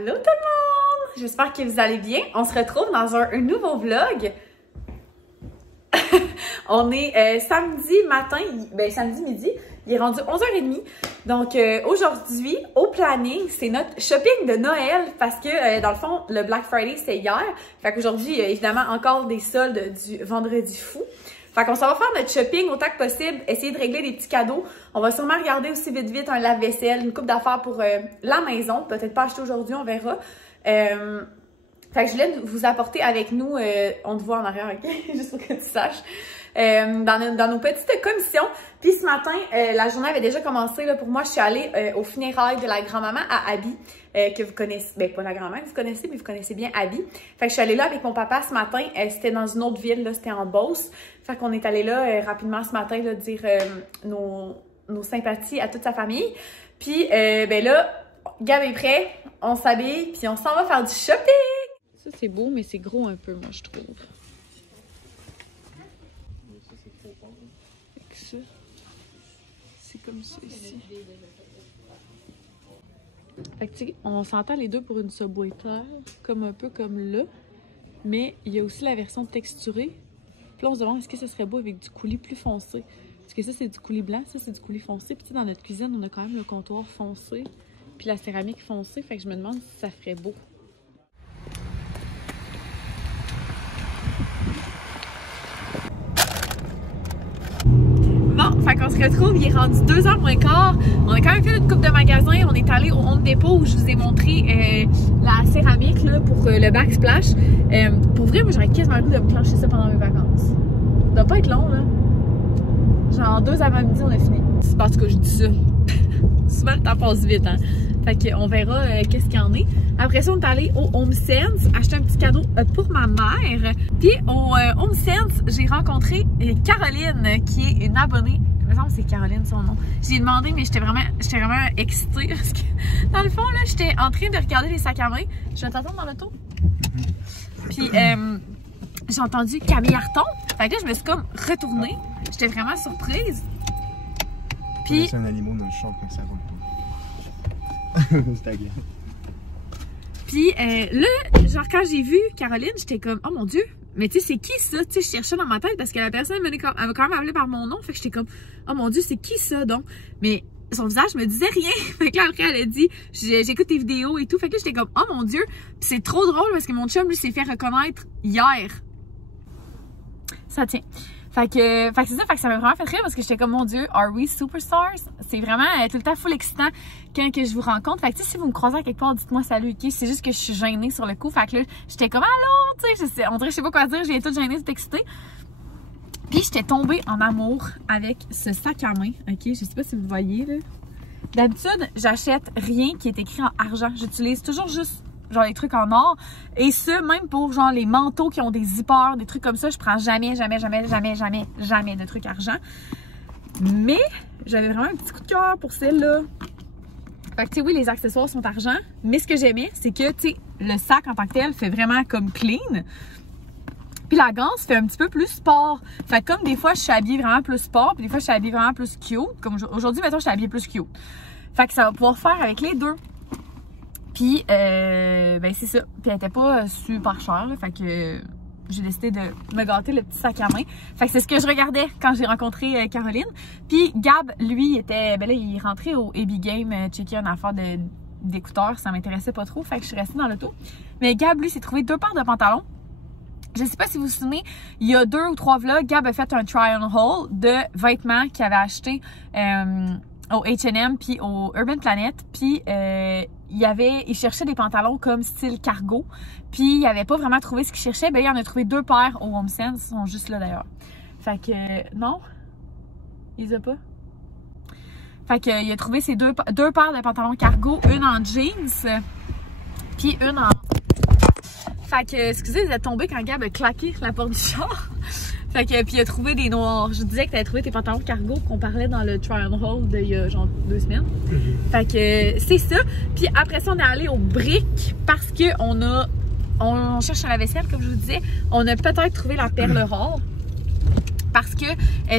Allô tout le monde! J'espère que vous allez bien. On se retrouve dans un nouveau vlog. On est samedi matin, samedi midi. Il est rendu 11h30. Donc aujourd'hui, au planning, c'est notre shopping de Noël parce que dans le fond, le Black Friday c'était hier. Fait qu'aujourd'hui, évidemment, encore des soldes du vendredi fou. Fait qu'on s'en va faire notre shopping autant que possible, essayer de régler des petits cadeaux. On va sûrement regarder aussi vite un lave-vaisselle, une coupe d'affaires pour la maison. Peut-être pas acheter aujourd'hui, on verra. Fait que je voulais vous apporter avec nous, on te voit en arrière, ok? Juste pour que tu saches. Dans nos petites commissions. Puis ce matin, la journée avait déjà commencé. Là, pour moi, je suis allée au funérailles de la grand-maman à Abby, que vous connaissez, ben pas la grand-mère que vous connaissez, mais vous connaissez bien Abby. Fait que je suis allée là avec mon papa ce matin. C'était dans une autre ville, là, c'était en Beauce. Fait qu'on est allé là rapidement ce matin, là, dire nos sympathies à toute sa famille. Puis ben là, Gab est prêt, on s'habille, puis on s'en va faire du shopping! Ça c'est beau, mais c'est gros un peu, moi je trouve. C'est comme ça ici. Fait que tu sais, on s'entend les deux pour une Subway claire, comme un peu comme là. Mais il y a aussi la version texturée. Puis là on se demande est-ce que ça serait beau avec du coulis plus foncé. Parce que ça c'est du coulis blanc, ça c'est du coulis foncé. Puis tu sais, dans notre cuisine on a quand même le comptoir foncé. Puis la céramique foncée. Fait que je me demande si ça ferait beau. Bon, fait qu'on se retrouve, il est rendu 2h moins quart. On a quand même fait une coupe de magasins. On est allé au Home Depot où je vous ai montré la céramique là, pour le backsplash. Pour vrai, moi j'aurais quasiment le goût de me clencher ça pendant mes vacances. Ça doit pas être long là. Genre 2 avant midi, on a fini. C'est parce que je dis ça. Souvent le temps passe vite, hein. Fait qu'on verra qu'est-ce qu'il y en est. Après ça, on est allé au Home Sense acheter un petit cadeau pour ma mère. Puis au Home Sense, j'ai rencontré Caroline, qui est une abonnée. Il me semble que c'est Caroline son nom. J'ai demandé, mais j'étais vraiment excitée parce que dans le fond, là, j'étais en train de regarder les sacs à main. Je vais t'attendre dans l'auto. Puis j'ai entendu Camille Arton. Fait que là, je me suis comme retournée. J'étais vraiment surprise. Puis c'est un animal dans le champ comme ça roule pas. C'est agréable. Puis là, genre quand j'ai vu Caroline, j'étais comme oh mon Dieu, mais tu sais c'est qui ça? Tu sais je cherchais dans ma tête parce que la personne elle m'a quand même appelé par mon nom, fait que j'étais comme oh mon Dieu c'est qui ça donc? Mais son visage me disait rien. Fait que là après elle a dit j'écoute tes vidéos et tout, fait que là j'étais comme oh mon Dieu. Puis c'est trop drôle parce que mon chum lui s'est fait reconnaître hier. Ça tient. Fait que c'est ça, fait que ça m'a vraiment fait rire parce que j'étais comme mon Dieu, are we superstars? C'est vraiment tout le temps full excitant quand que je vous rencontre. Fait que tu sais, si vous me croisez à quelque part, dites-moi salut, ok? C'est juste que je suis gênée sur le coup. Fait que là, j'étais comme allô, tu sais, on dirait je sais pas quoi dire, j'ai toute gênée, toute excitée. Puis j'étais tombée en amour avec ce sac à main, ok? Je sais pas si vous voyez là. D'habitude, j'achète rien qui est écrit en argent. J'utilise toujours juste genre les trucs en or. Et ça, même pour genre les manteaux qui ont des zippers, des trucs comme ça, je prends jamais de trucs argent. Mais j'avais vraiment un petit coup de cœur pour celle-là. Fait que tu sais, oui, les accessoires sont argent. Mais ce que j'aimais, c'est que tu sais, le sac en tant que tel fait vraiment comme clean. Puis la ganse fait un petit peu plus sport. Fait que comme des fois, je suis habillée vraiment plus sport, puis des fois, je suis habillée vraiment plus cute. Comme aujourd'hui, maintenant, je suis habillée plus cute. Fait que ça va pouvoir faire avec les deux. Puis, ben c'est ça. Puis elle était pas super chère, là, fait que j'ai décidé de me gâter le petit sac à main. Fait que c'est ce que je regardais quand j'ai rencontré Caroline. Puis Gab, lui, était, ben là, il est rentré au AB Game checker une affaire d'écouteurs. Ça m'intéressait pas trop, fait que je suis restée dans l'auto. Mais Gab, lui, s'est trouvé 2 paires de pantalons. Je sais pas si vous vous souvenez, il y a 2 ou 3 vlogs, Gab a fait un try on haul de vêtements qu'il avait acheté au H&M puis au Urban Planet. Puis il cherchait des pantalons comme style cargo. Puis il avait pas vraiment trouvé ce qu'il cherchait. Ben il en a trouvé 2 paires au Home Sense. Ils sont juste là d'ailleurs. Fait que non, il les a pas. Fait que il a trouvé ces deux paires de pantalons cargo, une en jeans, puis une en. Fait que excusez, vous êtes tombé quand Gab a claqué la porte du char. Fait que, puis il a trouvé des noirs. Je disais que tu avais trouvé tes pantalons cargo qu'on parlait dans le try on haul d'il y a genre 2 semaines. Fait que c'est ça. Puis après ça, on est allé au Brick parce que on cherche à la vaisselle, comme je vous disais. On a peut-être trouvé la perle rare. Parce que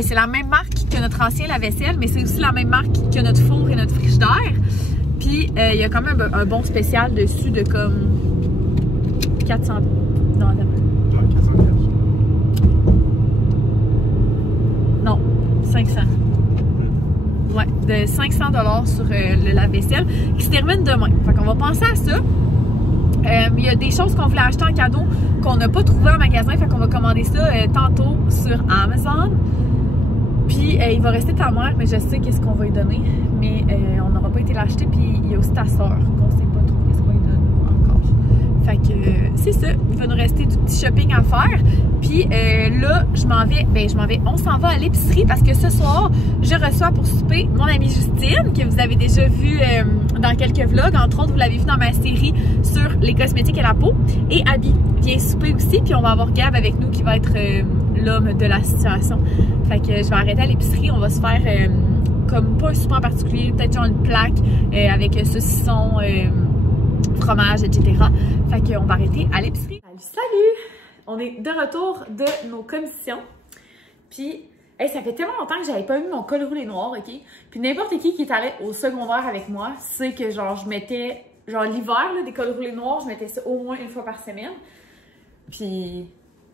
c'est la même marque que notre ancien lave-vaisselle, mais c'est aussi la même marque que notre four et notre frigidaire. Puis il y a quand même un bon spécial dessus de comme 400. Non, attends. Ouais, 400 pièces. Non, 500. Ouais, de 500 $ sur le lave-vaisselle qui se termine demain. Fait qu'on va penser à ça. Il y a des choses qu'on voulait acheter en cadeau qu'on n'a pas trouvé en magasin. Fait qu'on va commander ça tantôt sur Amazon. Puis il va rester ta mère, mais je sais qu'est-ce qu'on va lui donner. Mais on n'aura pas été l'acheter. Puis il y a aussi ta soeur qu'on sait pas trop qu'est-ce qu'on lui donne encore. Fait que c'est ça. Il va nous rester du petit shopping à faire. Puis là, on s'en va à l'épicerie parce que ce soir, je reçois pour souper mon amie Justine, que vous avez déjà vu dans quelques vlogs. Entre autres, vous l'avez vu dans ma série sur les cosmétiques et la peau. Et Abby vient souper aussi. Puis on va avoir Gab avec nous qui va être l'homme de la situation. Fait que je vais arrêter à l'épicerie. On va se faire comme pas un souper en particulier, peut-être genre une plaque avec saucisson, fromage, etc. Fait qu'on va arrêter à l'épicerie. Salut! On est de retour de nos commissions. Puis, hey, ça fait tellement longtemps que j'avais pas eu mon col roulé noir, ok? Puis n'importe qui est allé au secondaire avec moi sait que genre je mettais, genre l'hiver, des cols roulés noirs, je mettais ça au moins une fois par semaine. Puis,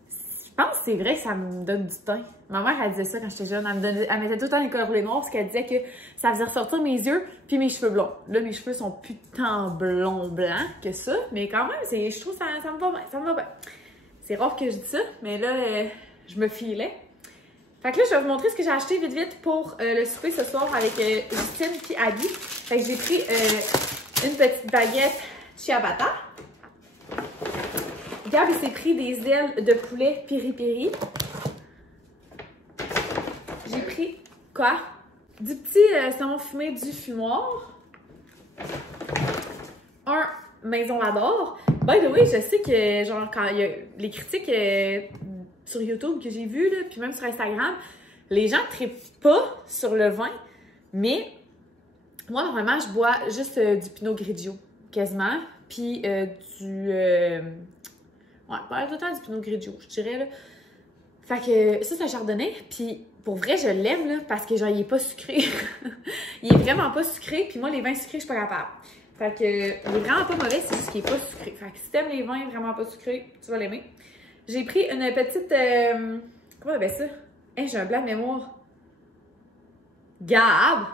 je pense que c'est vrai que ça me donne du teint. Ma mère, elle disait ça quand j'étais jeune. Elle mettait tout le temps les cols roulés noirs parce qu'elle disait que ça faisait ressortir mes yeux puis mes cheveux blonds. Là, mes cheveux sont plus tant blond blanc que ça, mais quand même, je trouve que ça me va bien, ça me va bien. C'est rare que je dis ça, mais là, je me filais. Fait que là, je vais vous montrer ce que j'ai acheté vite pour le souper ce soir avec Justine puis Abby. Fait que j'ai pris une petite baguette ciabatta. Gab, il s'est pris des ailes de poulet piri-piri. J'ai pris, quoi? Du petit saumon fumé du fumoir. Un Maison Lador. By the way, je sais que, genre, quand il y a les critiques sur YouTube que j'ai vues, là, puis même sur Instagram, les gens ne trippent pas sur le vin, mais moi, normalement, je bois juste du Pinot Grigio, quasiment, puis ouais, pas tout le temps du Pinot Grigio, je dirais, là. Fait que ça, c'est un chardonnay, puis pour vrai, je l'aime, là, parce que, genre, il est pas sucré. Il est vraiment pas sucré, puis moi, les vins sucrés, je suis pas capable. Fait que, il est vraiment pas mauvais, c'est juste qu'il est pas sucré. Fait que si t'aimes les vins vraiment pas sucrés, tu vas l'aimer. J'ai pris une petite, comment on appelle ça? Hey, j'ai un blanc de mémoire. Gab!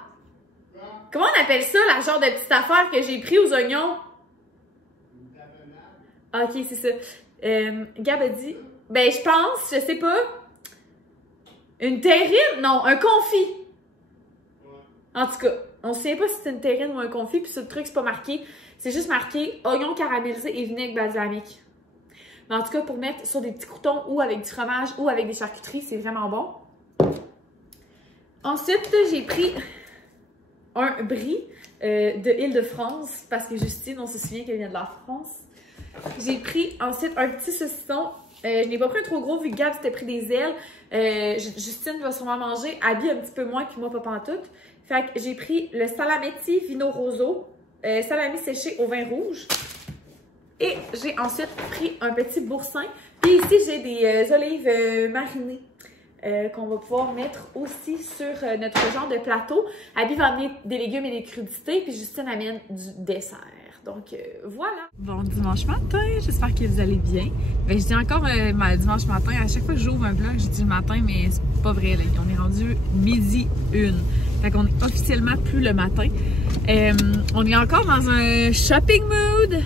Comment on appelle ça, la genre de petite affaire que j'ai pris aux oignons? Ah, ok, c'est ça. Gab a dit, ben, je pense, je sais pas. Une terrine? Non, un confit. En tout cas, on se souvient pas si c'est une terrine ou un confit, puis ce truc, c'est pas marqué. C'est juste marqué oignon caramélisé et vinaigre balsamique. Mais en tout cas, pour mettre sur des petits croutons ou avec du fromage ou avec des charcuteries, c'est vraiment bon. Ensuite, j'ai pris un brie de Île-de-France, parce que Justine, on se souvient qu'elle vient de la France. J'ai pris ensuite un petit saucisson. Je n'ai pas pris un trop gros vu que Gab s'était pris des ailes. Justine va sûrement manger. Abby un petit peu moins, puis moi pas pantoute. Fait que j'ai pris le Salametti Vino Rosso, salami séché au vin rouge. Et j'ai ensuite pris un petit boursin. Puis ici, j'ai des olives marinées qu'on va pouvoir mettre aussi sur notre genre de plateau. Abby va amener des légumes et des crudités, puis Justine amène du dessert. Donc, voilà. Bon dimanche matin, j'espère que vous allez bien. Ben, je dis encore dimanche matin. À chaque fois que j'ouvre un vlog, je dis le matin, mais c'est pas vrai. Là. On est rendu 12h01. Fait qu'on est officiellement plus le matin. On est encore dans un shopping mood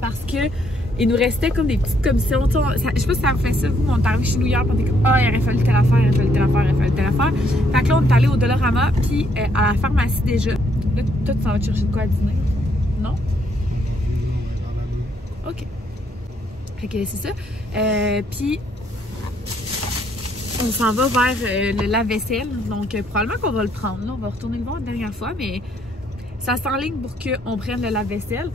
parce que il nous restait comme des petites commissions. Je sais pas si ça vous fait ça, vous, on est arrivé chez nous hier, on était comme ah, il aurait fallu telle affaire, il aurait fallu telle affaire, il aurait fallu telle affaire. Fait que là, on est allé au Dollarama, puis à la pharmacie déjà. Là, toi, tu s'en vas te chercher de quoi à dîner? Non? Ok. Fait que c'est ça. Puis, on s'en va vers le lave-vaisselle. Donc, probablement qu'on va le prendre. Là, on va retourner le voir une dernière fois, mais ça s'enligne pour qu'on prenne le lave-vaisselle.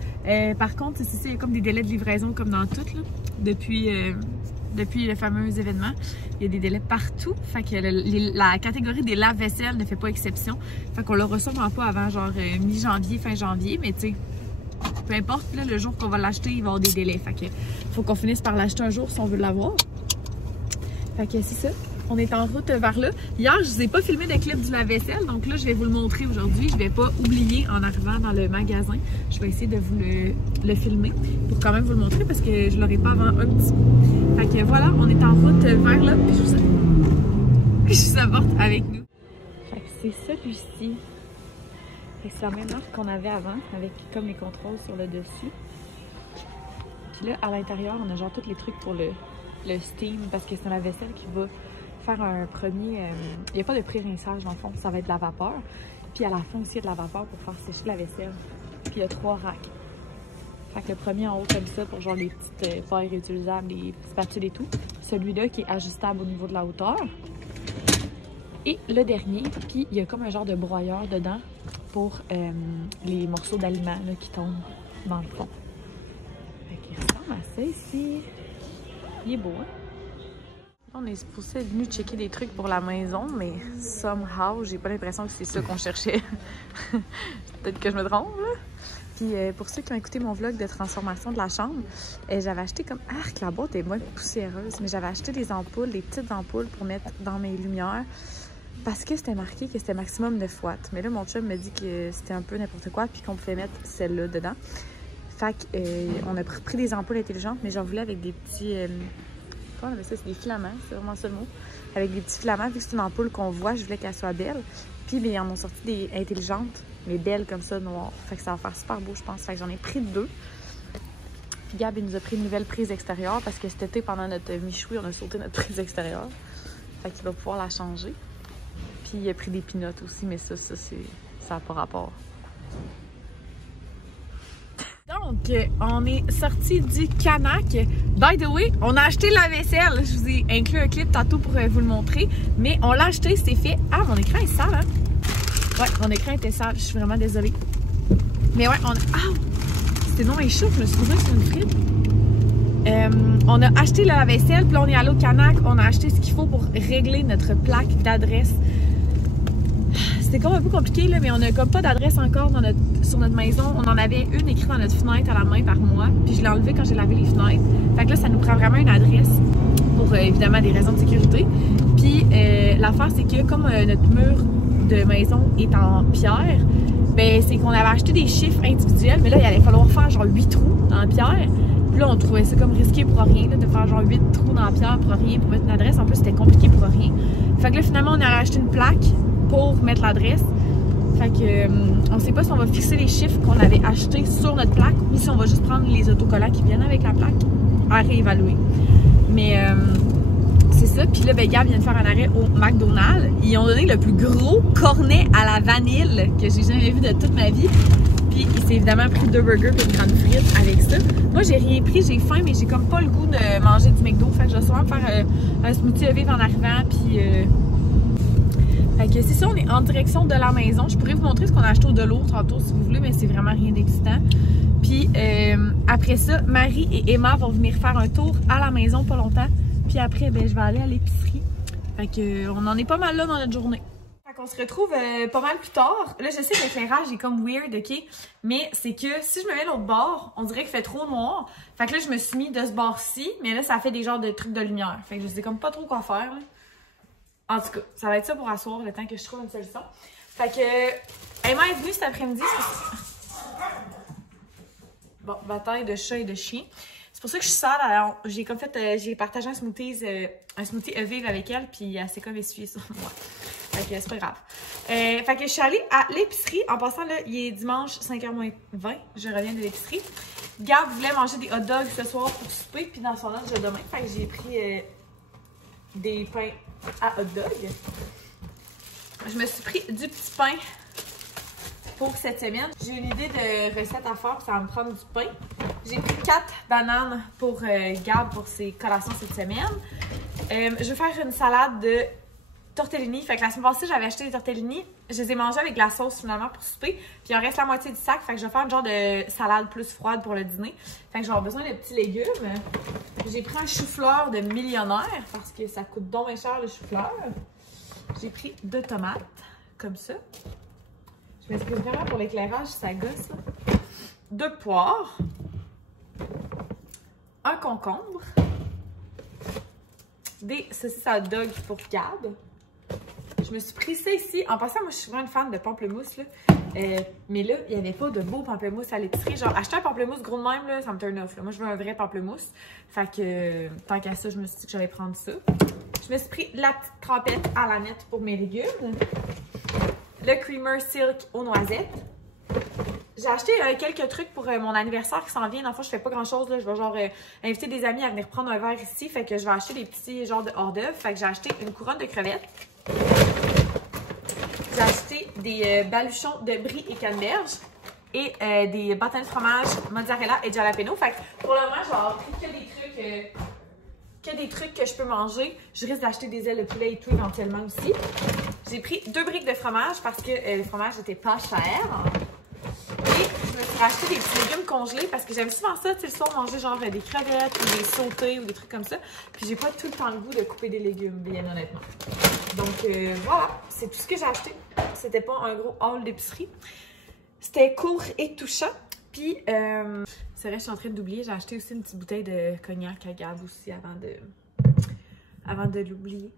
Par contre, c'est ça, il y a comme des délais de livraison comme dans tout, là, depuis le fameux événement. Il y a des délais partout. Fait que la catégorie des lave-vaisselle ne fait pas exception. Fait qu'on le reçoit pas avant genre mi-janvier, fin janvier, mais tu sais, peu importe, là, le jour qu'on va l'acheter, il va y avoir des délais. Fait que faut qu'on finisse par l'acheter un jour si on veut l'avoir. Fait que c'est ça. On est en route vers là. Hier, je vous ai pas filmé de clip du lave-vaisselle, donc là, je vais vous le montrer aujourd'hui. Je vais pas oublier en arrivant dans le magasin. Je vais essayer de vous le filmer pour quand même vous le montrer parce que je l'aurai pas avant un petit peu. Fait que voilà, on est en route vers là, puis je vous apporte avec nous. Fait que c'est celui-ci. C'est la même marque qu'on avait avant, avec comme les contrôles sur le dessus. Puis là, à l'intérieur, on a genre tous les trucs pour le steam, parce que c'est un lave-vaisselle qui va faire un premier... il n'y a pas de pré-rinçage dans le fond, ça va être de la vapeur. Puis à la fin aussi, il y a de la vapeur pour faire sécher la vaisselle. Puis il y a 3 racks. Fait que le premier en haut comme ça, pour genre les petites pailles réutilisables, les petites spatules et tout. Celui-là qui est ajustable au niveau de la hauteur. Et le dernier, puis il y a comme un genre de broyeur dedans pour les morceaux d'aliments qui tombent dans le fond. Fait qu'il ressemble à ça ici. Il est beau, hein? On est supposé être venu checker des trucs pour la maison, mais somehow, j'ai pas l'impression que c'est ça qu'on cherchait. Peut-être que je me trompe, là. Puis pour ceux qui ont écouté mon vlog de transformation de la chambre, j'avais acheté comme arc, la boîte est moins poussiéreuse, mais j'avais acheté des ampoules, des petites ampoules pour mettre dans mes lumières. Parce que c'était marqué que c'était maximum 9 watts. Mais là, mon chum me dit que c'était un peu n'importe quoi puis qu'on pouvait mettre celle-là dedans. Fait qu'on a pris des ampoules intelligentes, mais j'en voulais avec des petits... comment on appelle ça? C'est des filaments, c'est vraiment ça le mot. Avec des petits filaments, vu que c'est une ampoule qu'on voit, je voulais qu'elle soit belle. Puis ils en ont sorti des intelligentes, mais belles comme ça, noires. Fait que ça va faire super beau, je pense. Fait que j'en ai pris 2. Puis Gab, il nous a pris une nouvelle prise extérieure parce que cet été, pendant notre michoui, on a sauté notre prise extérieure. Fait qu'il va pouvoir la changer. Puis il a pris des pinottes aussi, mais ça n'a pas rapport. Donc, on est sorti du Canac. By the way, on a acheté la vaisselle. Je vous ai inclus un clip tantôt pour vous le montrer. Mais on l'a acheté, c'est fait. Ah, mon écran est sale, hein? Ouais, mon écran était sale. Je suis vraiment désolée. Mais ouais, ah! C'était non mais chaud, je me suis dit que c'était une frite. On a acheté la vaisselle, puis là, on est allé au Canac. On a acheté ce qu'il faut pour régler notre plaque d'adresse. C'était comme un peu compliqué, là, mais on n'a comme pas d'adresse encore sur notre maison. On en avait une écrite dans notre fenêtre à la main par mois, puis je l'ai enlevée quand j'ai lavé les fenêtres. Fait que là, ça nous prend vraiment une adresse pour évidemment des raisons de sécurité. Puis l'affaire, c'est que comme notre mur de maison est en pierre, ben c'est qu'on avait acheté des chiffres individuels, mais là, il allait falloir faire genre 8 trous dans la pierre. Puis là, on trouvait ça comme risqué pour rien, là, de faire genre 8 trous dans la pierre pour rien, pour mettre une adresse. En plus, c'était compliqué pour rien. Fait que là, finalement, on allait acheter une plaque pour mettre l'adresse. Fait que on sait pas si on va fixer les chiffres qu'on avait achetés sur notre plaque ou si on va juste prendre les autocollants qui viennent avec la plaque à réévaluer. Mais c'est ça. Puis là, ben, Gab vient de faire un arrêt au McDonald's. Ils ont donné le plus gros cornet à la vanille que j'ai jamais vu de toute ma vie. Puis il s'est évidemment pris 2 burgers et une grande frite avec ça. Moi, j'ai rien pris, j'ai faim, mais j'ai comme pas le goût de manger du McDo. Fait que je vais sûrement faire un smoothie à vivre en arrivant. Puis fait que c'est ça, on est en direction de la maison. Je pourrais vous montrer ce qu'on a acheté au de l'eau tantôt si vous voulez, mais c'est vraiment rien d'excitant. Puis après ça, Marie et Emma vont venir faire un tour à la maison pas longtemps. Puis après, ben, je vais aller à l'épicerie. Fait que on en est pas mal là dans notre journée. Fait qu'on se retrouve pas mal plus tard. Là, je sais que l'éclairage est comme weird, ok? Mais c'est que si je me mets l'autre bord, on dirait qu'il fait trop noir. Fait que là, je me suis mis de ce bord-ci, mais là, ça fait des genres de trucs de lumière. Fait que je sais comme pas trop quoi faire, là. En tout cas, ça va être ça pour asseoir le temps que je trouve une solution. Fait que Emma est venue cet après-midi. Bon, bataille de chat et de chien. C'est pour ça que je suis sale. Alors, j'ai comme fait, j'ai partagé un smoothie Evive avec elle, puis elle s'est comme essuyée sur moi. Fait que c'est pas grave. Fait que je suis allée à l'épicerie. En passant, là, il est dimanche 5h moins 20. Je reviens de l'épicerie. Gab voulait manger des hot dogs ce soir pour souper, puis dans son lunch de demain. Fait que j'ai pris des pains à hot dog. Je me suis pris du petit pain pour cette semaine. J'ai une idée de recette à faire, ça va me prendre du pain. J'ai pris 4 bananes pour Gab pour ses collations cette semaine. Je vais faire une salade de tortellini. Fait que la semaine passée, j'avais acheté des tortellini. Je les ai mangés avec de la sauce finalement pour souper. Puis il en reste la moitié du sac. Fait que je vais faire un genre de salade plus froide pour le dîner. Fait que je vais avoir besoin de petits légumes. J'ai pris un chou-fleur de millionnaire parce que ça coûte donc bien cher le chou-fleur. J'ai pris 2 tomates, comme ça. Je m'excuse vraiment pour l'éclairage, ça gosse. 2 poires. Un concombre. des saucisses à hot dog pour Gab. Je me suis pris ça ici. En passant, moi, je suis vraiment une fan de pamplemousse, là. Mais là, il n'y avait pas de beau pamplemousse à l'épicerie. Genre, acheter un pamplemousse gros de même, là, ça me turn off, là. Moi, je veux un vrai pamplemousse. Fait que, tant qu'à ça, je me suis dit que j'allais prendre ça. Je me suis pris la petite trempette à la nette pour mes légumes. Le creamer silk aux noisettes. J'ai acheté quelques trucs pour mon anniversaire qui s'en vient. Dans le fond, je fais pas grand-chose, là. Je vais genre inviter des amis à venir prendre un verre ici. Fait que je vais acheter des petits genres de hors-d'œuvre. Fait que j'ai acheté une couronne de crevettes. J'ai acheté des baluchons de brie et canneberge et des bâtons de fromage mozzarella et jalapeno. Fait que pour le moment, je vais avoir pris que des trucs que je peux manger. Je risque d'acheter des ailes de poulet et tout éventuellement aussi. J'ai pris 2 briques de fromage parce que le fromage n'était pas cher. Et je me suis racheté des petits légumes congelés parce que j'aime souvent ça, tu sais, le soir, manger genre des crevettes ou des sautés ou des trucs comme ça. Puis j'ai pas tout le temps le goût de couper des légumes, bien honnêtement. Donc voilà, c'est tout ce que j'ai acheté. C'était pas un gros haul d'épicerie. C'était court et touchant. Puis, c'est vrai, je suis en train d'oublier, j'ai acheté aussi une petite bouteille de cognac à Gab aussi avant de l'oublier.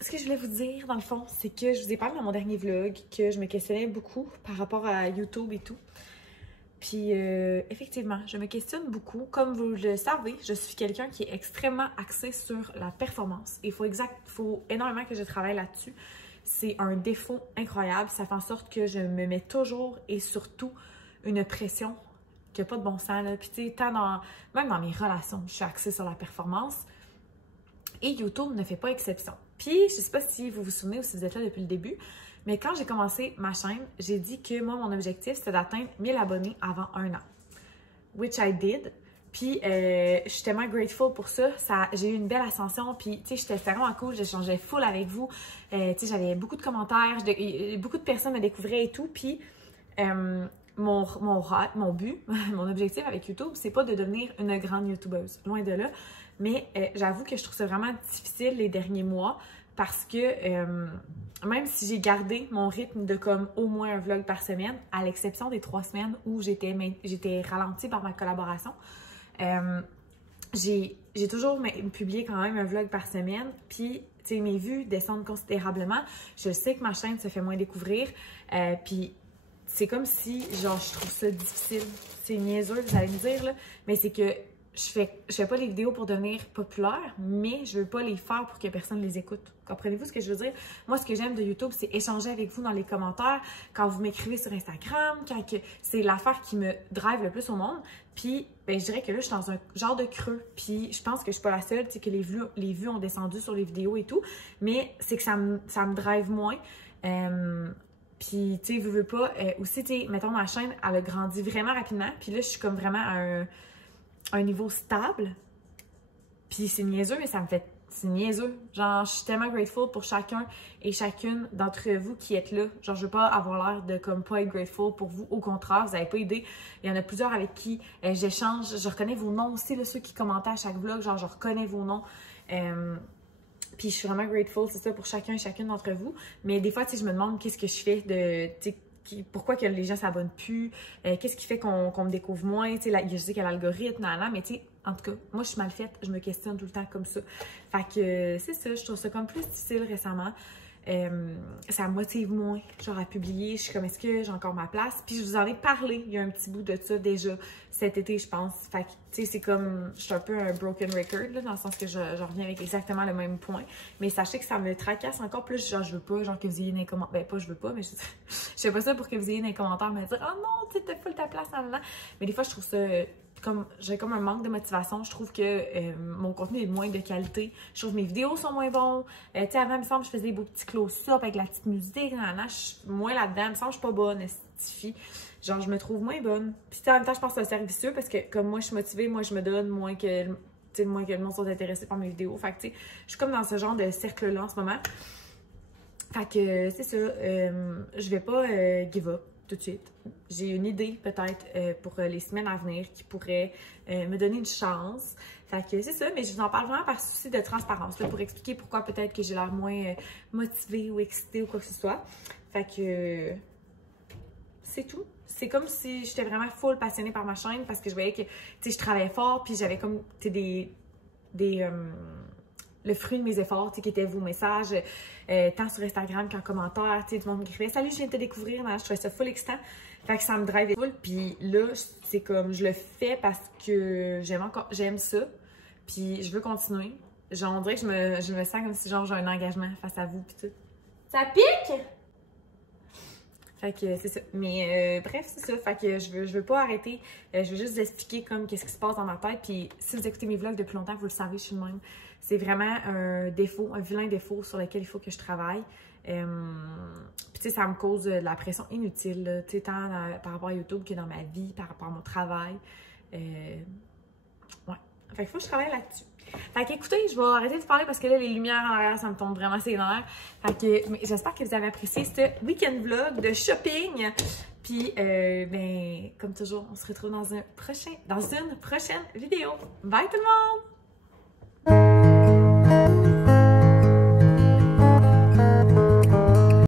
Ce que je voulais vous dire, dans le fond, c'est que je vous ai parlé dans mon dernier vlog que je me questionnais beaucoup par rapport à YouTube et tout. Puis, effectivement, je me questionne beaucoup. Comme vous le savez, je suis quelqu'un qui est extrêmement axé sur la performance. Il faut énormément que je travaille là-dessus. C'est un défaut incroyable. Ça fait en sorte que je me mets toujours et surtout une pression qui n'a pas de bon sens. Là. Puis, tu sais, même dans mes relations, je suis axée sur la performance. Et YouTube ne fait pas exception. Puis, je ne sais pas si vous vous souvenez ou si vous êtes là depuis le début, mais quand j'ai commencé ma chaîne, j'ai dit que moi, mon objectif, c'était d'atteindre 1000 abonnés avant 1 an. Which I did. Puis, je suis tellement grateful pour ça. J'ai eu une belle ascension. Puis, tu sais, j'étais vraiment cool. J'échangeais full avec vous. Tu sais, j'avais beaucoup de commentaires. Beaucoup de personnes me découvraient et tout. Puis, mon but, mon objectif avec YouTube, c'est pas de devenir une grande YouTubeuse. Loin de là. Mais j'avoue que je trouve ça vraiment difficile les derniers mois parce que même si j'ai gardé mon rythme de comme au moins un vlog par semaine, à l'exception des 3 semaines où j'étais ralentie par ma collaboration, j'ai toujours publié quand même un vlog par semaine. Puis, tu sais, mes vues descendent considérablement. Je sais que ma chaîne se fait moins découvrir. Puis, c'est comme si, genre, je trouve ça difficile. C'est niaiseux, vous allez me dire, là. Mais c'est que je fais pas les vidéos pour devenir populaire, mais je veux pas les faire pour que personne les écoute. Comprenez-vous ce que je veux dire? Moi, ce que j'aime de YouTube, c'est échanger avec vous dans les commentaires, quand vous m'écrivez sur Instagram, c'est l'affaire qui me drive le plus au monde. Puis, ben, je dirais que là, je suis dans un genre de creux. Puis, je pense que je suis pas la seule, tu sais, que les vues ont descendu sur les vidéos et tout. Mais c'est que ça me drive moins. Puis, tu sais, veux pas. Aussi, tu sais, mettons, ma chaîne, elle a grandi vraiment rapidement. Puis là, je suis comme vraiment à un niveau stable. Puis c'est niaiseux, mais ça me fait... C'est niaiseux. Genre, je suis tellement grateful pour chacun et chacune d'entre vous qui êtes là. Genre, je veux pas avoir l'air de comme pas être grateful pour vous. Au contraire, vous n'avez pas idée. Il y en a plusieurs avec qui j'échange. Je reconnais vos noms aussi, là, ceux qui commentaient à chaque vlog. Genre, je reconnais vos noms. Puis je suis vraiment grateful, c'est ça, pour chacun et chacune d'entre vous. Mais des fois, tu sais, je me demande qu'est-ce que je fais de... Pourquoi que les gens s'abonnent plus, qu'est-ce qui fait qu'on me découvre moins, tu sais, je sais qu'il y a l'algorithme, mais tu sais, en tout cas, moi, je suis mal faite, je me questionne tout le temps comme ça. Fait que c'est ça, je trouve ça comme plus difficile récemment. Ça me motive moins, genre à publier, je suis comme, est-ce que j'ai encore ma place? Puis je vous en ai parlé, il y a un petit bout de ça déjà cet été, je pense. Fait que, tu sais, c'est comme, je suis un peu un broken record, là, dans le sens que je reviens avec exactement le même point. Mais sachez que ça me tracasse encore plus, genre, je veux pas, genre, que vous ayez dans les commentaires, ben pas je veux pas, mais je fais pas ça pour que vous ayez dans les commentaires me dire, oh non, tu sais, t'as full ta place, là. Mais des fois, je trouve ça... j'ai comme un manque de motivation. Je trouve que mon contenu est moins de qualité. Je trouve que mes vidéos sont moins bons. Tu sais, avant, il me semble que je faisais des beaux petits close-up avec la petite musique. Je suis moins là-dedans. Il me semble que je suis pas bonne, estifie. Genre, je me trouve moins bonne. Puis, en même temps, je pense que c'est servicieux parce que comme moi, je suis motivée, moi, je me donne moins que le monde soit intéressé par mes vidéos. Fait que, tu sais, je suis comme dans ce genre de cercle-là en ce moment. Fait que, c'est ça. Je vais pas give up tout de suite. J'ai une idée peut-être pour les semaines à venir qui pourrait me donner une chance. Fait que c'est ça, mais je vous en parle vraiment par souci de transparence, là, pour expliquer pourquoi peut-être que j'ai l'air moins motivée ou excitée ou quoi que ce soit. Fait que c'est tout. C'est comme si j'étais vraiment full passionnée par ma chaîne parce que je voyais que, tu sais, je travaillais fort puis j'avais comme, tu sais, le fruit de mes efforts, tu sais, qui étaient vos messages, tant sur Instagram qu'en commentaire, tu sais, du monde m'écrivait « Salut, je viens de te découvrir », je trouvais ça full excitant. Fait que ça me drive full, puis là, c'est comme, je le fais parce que j'aime ça, puis je veux continuer. Genre, on dirait que je me sens comme si genre j'ai un engagement face à vous, puis tout. Ça pique? Fait que c'est ça. Mais bref, c'est ça. Fait que je veux pas arrêter. Je veux juste vous expliquer comme qu'est-ce qui se passe dans ma tête. Puis si vous écoutez mes vlogs depuis longtemps, vous le savez, je suis le même. C'est vraiment un défaut, un vilain défaut sur lequel il faut que je travaille. Puis tu sais, ça me cause de la pression inutile, tu sais, tant par rapport à YouTube que dans ma vie, par rapport à mon travail. Ouais. Fait qu'il faut que je travaille là-dessus. Fait qu'écoutez, je vais arrêter de parler parce que là, les lumières en arrière, ça me tombe vraiment ses nerfs. Fait que j'espère que vous avez apprécié ce week-end vlog de shopping. Puis, ben, comme toujours, on se retrouve dans une prochaine vidéo. Bye tout le monde!